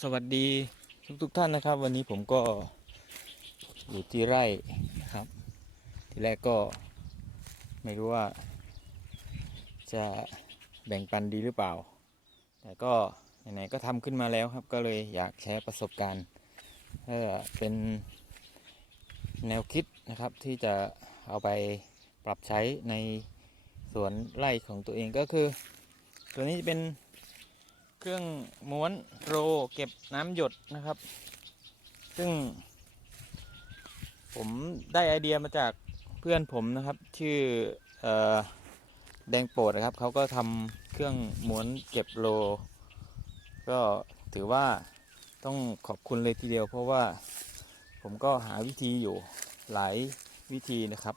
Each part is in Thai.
สวัสดีทุกทุกๆท่านนะครับ วันนี้ผมก็อยู่ที่ไร่นะครับ ทีแรกก็ไม่รู้ว่า จะแบ่งปันดีหรือเปล่า แต่ก็ไหนๆก็ทำขึ้นมาแล้วครับ ก็เลยอยากแชร์ประสบการณ์เพื่อเป็นแนวคิดนะครับที่จะเอาไปปรับใช้ในสวนไร่ของตัวเองก็คือ ตัวนี้เป็น เครื่องม้วนโรเก็บน้ำหยดนะครับ ซึ่ง ผมได้ไอเดียมาจากเพื่อนผมนะครับ ชื่อออแดงโปรดนะครับเขาก็ทำเครื่องม้วนเก็บโรก็ถือว่าต้องขอบคุณเลยทีเดียว เพราะว่าผมก็หาวิธีอยู่หลายวิธีนะครับ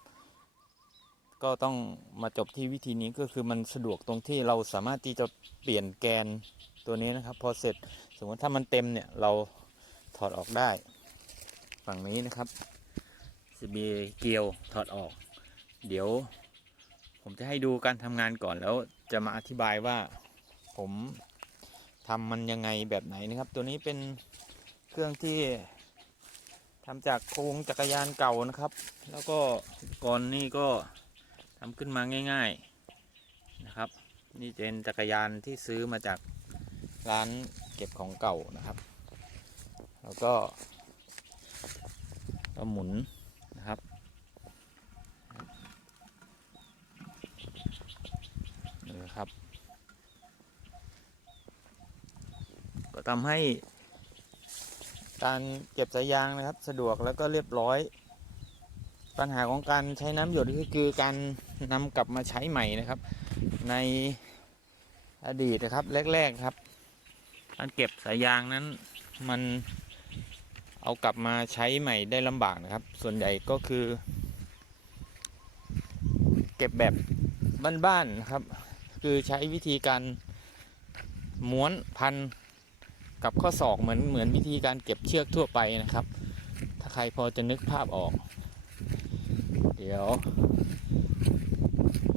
ก็ต้องมาจบที่วิธีนี้ก็คือมันสะดวกตรงที่เราสามารถที่จะเปลี่ยนแกน ตัวนี้นะครับ พอเสร็จสมมติถ้ามันเต็มเนี่ยเราถอดออกได้ ฝั่งนี้นะครับจะมีเกลียวถอดออก เดี๋ยว ผมจะให้ดูการทำงานก่อนแล้วจะมาอธิบายว่าผมทำมันยังไงแบบไหนนะครับ ตัวนี้เป็นเครื่องที่ทำจากโครงจักรยานเก่านะครับ แล้วก็ก่อนนี่ก็ทำขึ้นมาง่าย ๆนะครับ นี่เป็นจักรยานที่ซื้อมาจาก ร้านเก็บของเก่านะครับ แล้วก็ก็หมุนนะครับนี่ครับ ก็ทำให้ การเก็บสายยางนะครับ สะดวกแล้วก็เรียบร้อย ปัญหาของการใช้น้ำหยดก็คือการนำกลับมาใช้ใหม่นะครับ ในอดีตนะครับแรก ๆ ครับ การเก็บสายยางนั้นมันเอากลับมาใช้ใหม่ได้ลำบากนะครับ ส่วนใหญ่ก็คือ เก็บแบบบ้านๆนะครับ คือใช้วิธีการม้วนพันกับข้อศอกเหมือนเหมือนวิธีการเก็บเชือกทั่วไปนะครับ ถ้าใครพอจะนึกภาพออก เดี๋ยว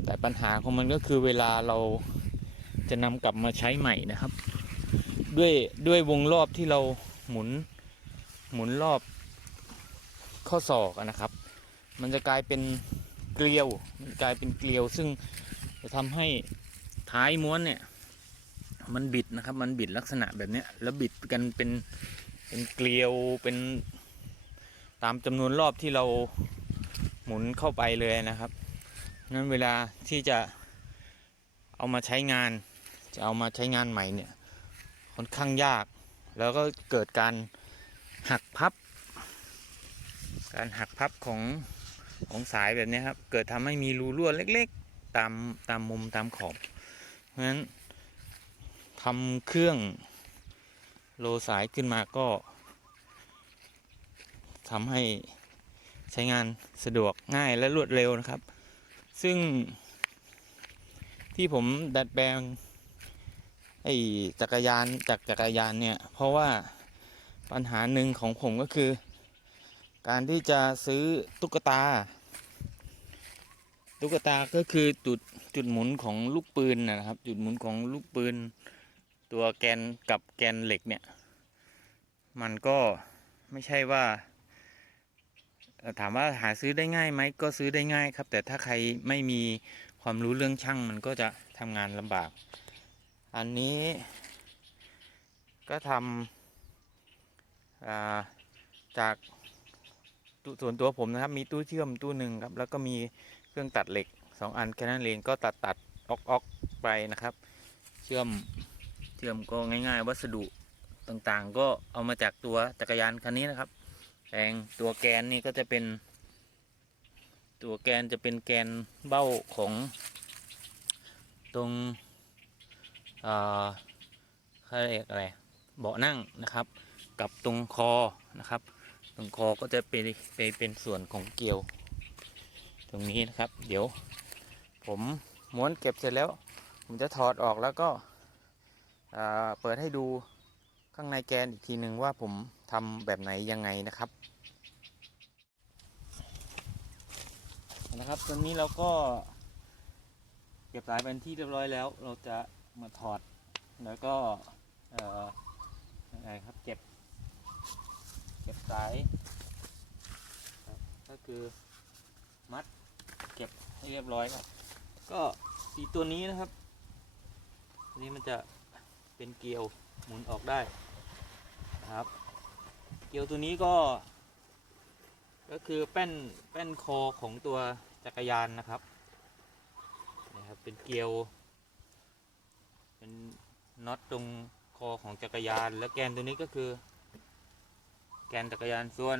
แต่ปัญหาของมันก็คือเวลาเราจะนำกลับมาใช้ใหม่นะครับ ด้วยด้วยวงรอบที่เราหมุนหมุนรอบข้อศอกนะครับ มันจะกลายเป็นเกลียวมันกลายเป็นเกลียว ซึ่งจะทำให้ท้ายม้วนเนี่ยมันบิดนะครับ มันบิดลักษณะแบบเนี้ยแล้วบิดกันเป็นเป็นเกลียวเป็นตามจำนวนรอบที่เราหมุนเข้าไปเลยนะครับนั้นเวลาที่จะเอามาใช้งานจะเอามาใช้งานใหม่เนี่ย ค่อนข้างยาก แล้วก็เกิดการหักพับ การหักพับของของสายแบบนี้ครับ เกิดทำให้มีรูรั่วเล็กๆ ตามตามมุมตามขอบ เพราะฉะนั้นทำเครื่องโลสายขึ้นมาก็ทำให้ใช้งานสะดวกง่ายและรวดเร็วนะครับ ซึ่งที่ผมดัดแปลง ไอ้จักรยานจากจักรยานเนี่ย เพราะว่าปัญหาหนึ่งของผมก็คือ การที่จะซื้อตุ๊กตา ตุ๊กตาก็คือจุดจุดหมุนของลูกปืนนะครับ จุดหมุนของลูกปืน ตัวแกนกับแกนเหล็กเนี่ย มันก็ไม่ใช่ว่า ถามว่าหาซื้อได้ง่ายไหมก็ซื้อได้ง่ายครับ แต่ถ้าใครไม่มีความรู้เรื่องช่างมันก็จะทำงานลำบาก อันนี้ก็ทำจากตู้ส่วนตัวผมนะครับ มีตู้เชื่อมตู้หนึ่งครับ แล้วก็มีเครื่องตัดเหล็กสองอันแค่นั้นเองก็ตัดตัดออกออกไปนะครับ เชื่อมเชื่อมก็ง่ายๆ วัสดุต่างๆ ก็เอามาจากตัวจักรยานคันนี้นะครับแปลงตัวแกนนี่ก็จะเป็น ตัวแกนจะเป็นแกนเบ้าของตรง เขาเรียกอะไรเบาะนั่งนะครับ กับตรงคอนะครับ ตรงคอก็จะเป็นไปเป็นส่วนของเกลียว ตรงนี้นะครับ เดี๋ยว ผมม้วนเก็บเสร็จแล้ว ผมจะถอดออกแล้วก็เปิดให้ดูข้างในแกนอีกทีหนึ่งว่าผมทำแบบไหนยังไงนะครับนะครับตอนนี้เราก็เก็บสายเป็นที่เรียบร้อยแล้ว เราจะ มาถอด แล้วก็เอ่อเอ่อะไรครับเก็บ เก็บสายก็คือมัดเก็บให้เรียบร้อยครับ ก็สีตัวนี้นะครับอันนี้มันจะเป็นเกลียวหมุนออกได้นะครับ เกลียวตัวนี้ก็ ก็คือแป้นแป้นคอของตัวจักรยานนะครับนะครับเป็นเกลียว เป็นน็อตตรงคอของจักรยาน แล้วแกนตัวนี้ก็คือ แกนจักรยานส่วน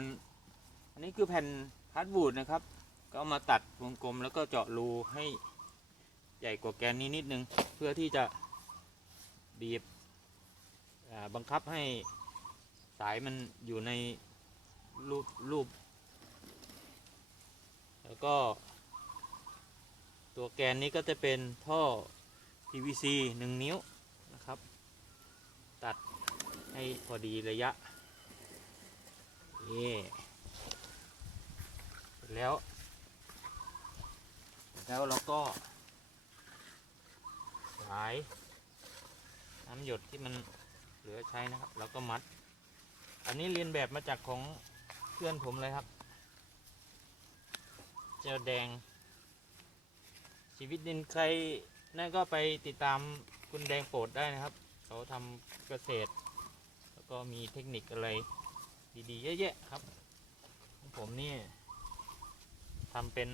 อันนี้คือแผ่นพาร์ทบูดนะครับ ก็เอามาตัดวงกลมแล้วก็เจาะรูให้ใหญ่กว่าแกนนี้นิดนึง เพื่อที่จะบีบบังคับให้สายมันอยู่ในรูปรูป แล้วก็ ตัวแกนนี้ก็จะเป็นท่อ PVC 1 นิ้วนะครับ ตัดให้พอดีระยะนี่แล้วแล้วเราก็สายน้ำหยดที่มันเหลือใช้นะครับ แล้วก็มัด อันนี้เรียนแบบมาจากของเพื่อนผมเลยครับ เจลแดงชีวิตดินใคร นั่นก็ไปติดตามคุณแดงโปรดได้นะครับ เขาทำเกษตร แล้วก็มีเทคนิคอะไรดีๆเยอะแยะครับของผมนี่ทำเป็น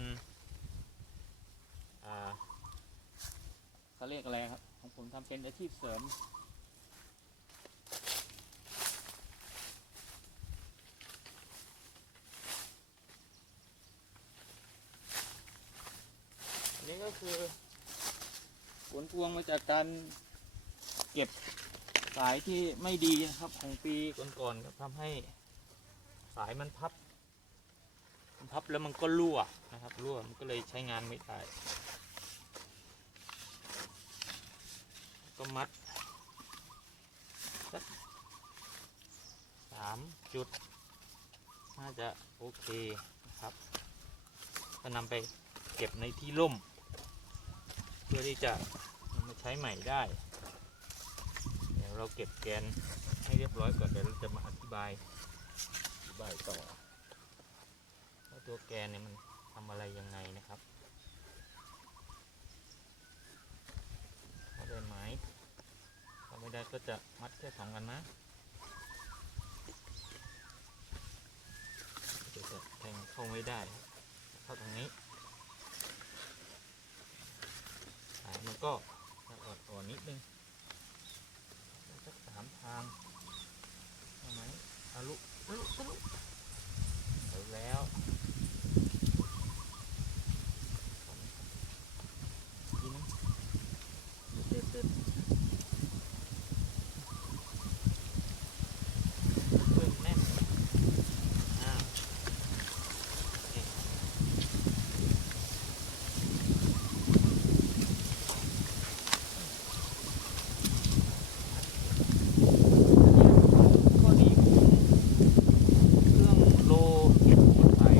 อ่าเขาเรียกอะไรครับ ของผมทำเป็นอาชีพเสริมนนี้ก็คือ ผลพวงมาจากการเก็บสายที่ไม่ดีนะครับของปีก่อนๆครับทำให้สายมันพับมันพับแล้วมันก็รั่วนะครับรั่วมันก็เลยใช้งานไม่ได้ก็มัดสักสามจุด น่าจะโอเคนะครับ ก็นำไปเก็บในที่ร่ม พื่อที่จะนำมาใช้ใหม่ได้ เดี๋ยวเราเก็บแกนให้เรียบร้อยก่อนเดี๋ยวเราจะมาอธิบายอธิบายต่อว่าตัวแกนเนี่ยมันทำอะไรยังไงนะครับถ้าได้ไหมถ้าไม่ได้ก็จะมัดแค่สองอันนะจะแทงเข้าไม่ได้ เข้าตรงนี้ สายมัน ก็อ่อนๆนิดนึงสักสามทางเอาไหมทะลุทะลุทะลุเอาแล้วทีนึงตึ๊ดตึ๊ดเพิ่มแน่นอ้าวโอเค ข้อดีของเครื่องโลเก็บหัวสาย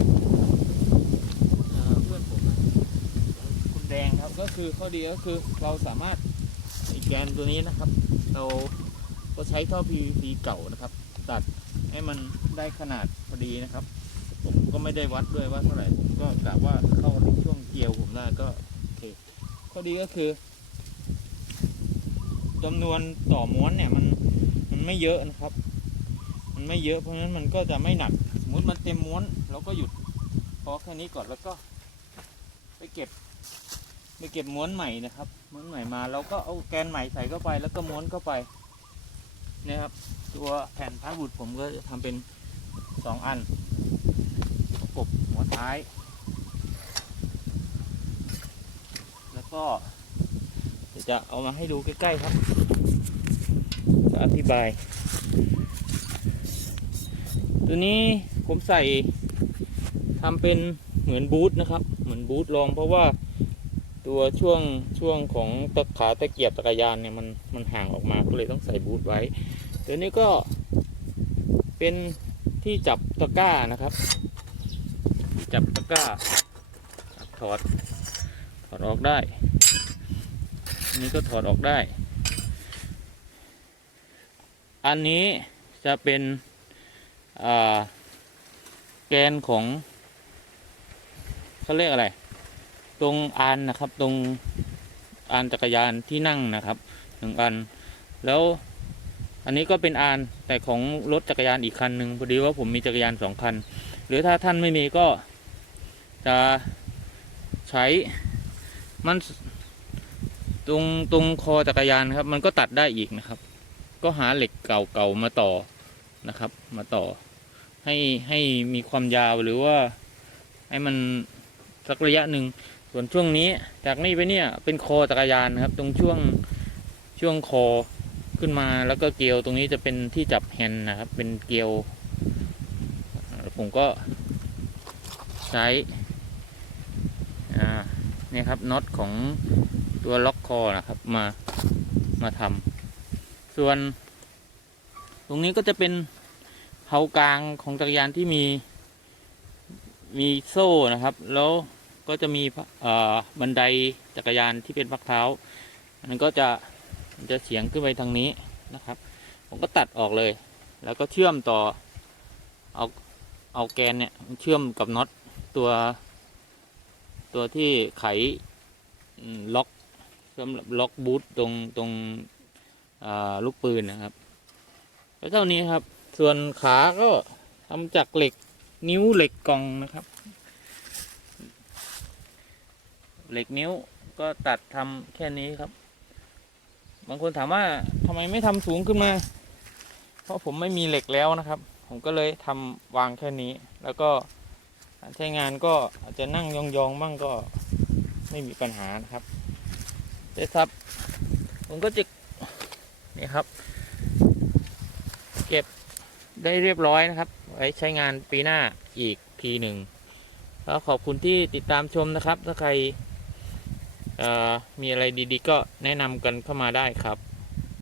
เอ่อเพื่อนผมอะคุณแดง คือข้อดีก็คือเราสามารถไอแกนตัวนี้นะครับ เราก็ใช้ท่อ PVC เก่านะครับ ตัดให้มันได้ขนาดพอดีนะครับ ผมก็ไม่ได้วัดด้วยว่าเท่าไหร่ผมก็กะว่าเข้าในช่วงเกลียวผมได้ก็โอเคข้อดีก็คือจำนวนต่อม้วนเนี่ยมันมันไม่เยอะนะครับ มันไม่เยอะเพราะฉะนั้นมันก็จะไม่หนัก สมมติมันเต็มม้วนเราก็หยุดพอแค่นี้ก่อนแล้วก็ไปเก็บ เก็บม้วนใหม่นะครับ ม้วนใหม่มาเราก็เอาแกนใหม่ใส่เข้าไป แล้วก็ม้วนเข้าไปนี่ยครับ ตัวแผ่นพลาสบุตรผมก็จะทำเป็นสองอันประกบหัวท้าย แล้วก็จะเอามาให้ดูใกล้ๆครับจะอธิบาย ตัวนี้ผมใส่ทำเป็นเหมือนบูทนะครับ เหมือนบูทรองเพราะว่า ตัวช่วงช่วงของตะขาตะเกียบจักยานเนี่ยมันมันห่างออกมาก็เลยต้องใส่บูทไว้ตัวนี้ก็เป็นที่จับตะกร้านะครับ จับตะกร้าถอดถอดออกได้นนี้ก็ถอดออกได้ อันนี้จะเป็นแกนของเขาเรียกอะไร ตรงอานนะครับ ตรงอานจักรยานที่นั่งนะครับหนึ่งอัน แล้วอันนี้ก็เป็นอานแต่ของรถจักรยานอีกคันหนึ่งพอดีว่าผมมีจักรยานสองคัน หรือถ้าท่านไม่มีก็จะใช้มันตรงตรงคอจักรยานครับ มันก็ตัดได้อีกนะครับ ก็หาเหล็กเก่าๆมาต่อนะครับ มาต่อ ให้ให้มีความยาวหรือว่าให้มันสักระยะหนึ่ง ส่วนช่วงนี้จากนี้ไปเนี่ยเป็นคอจักรยานครับ ตรงช่วงช่วงคอขึ้นมาแล้วก็เกลียวตรงนี้จะเป็นที่จับแฮนด์นะครับ เป็นเกลียว ผมก็ใช้อ่าเนี่ยครับน็อตของตัวล็อกคอนะครับมามาทำส่วน ตรงนี้ก็จะเป็นเผากลางของจักรยานที่มีมีโซ่นะครับ แล้ว ก็จะมีบันไดจักรยานที่เป็นพักเท้า อันนั้นก็จะมันจะเฉียงขึ้นไปทางนี้นะครับ ผมก็ตัดออกเลย แล้วก็เชื่อมต่อเอาเอาแกนเนี่ยเชื่อมกับน็อตตัวตัวที่ไขล็อกสำหรับล็อกบูทตรงตรงลูกปืนนะครับก็เท่านี้ครับ ส่วนขาก็ทำจากเหล็กนิ้วเหล็กกล่องนะครับ เหล็กนิ้วก็ตัดทำแค่นี้ครับ บางคนถามว่าทำไมไม่ทำสูงขึ้นมา เพราะผมไม่มีเหล็กแล้วนะครับ ผมก็เลยทำวางแค่นี้ แล้วก็ใช้งานก็อาจจะนั่งยองๆบ้างก็ไม่มีปัญหานะครับเด็ดครับ ผมก็จะนี่ครับ เก็บได้เรียบร้อยนะครับ ไว้ใช้งานปีหน้าอีกทีหนึ่งแล้วขอบคุณที่ติดตามชมนะครับ ถ้าใคร มีอะไรดีๆ ก็แนะนำกันเข้ามาได้ครับ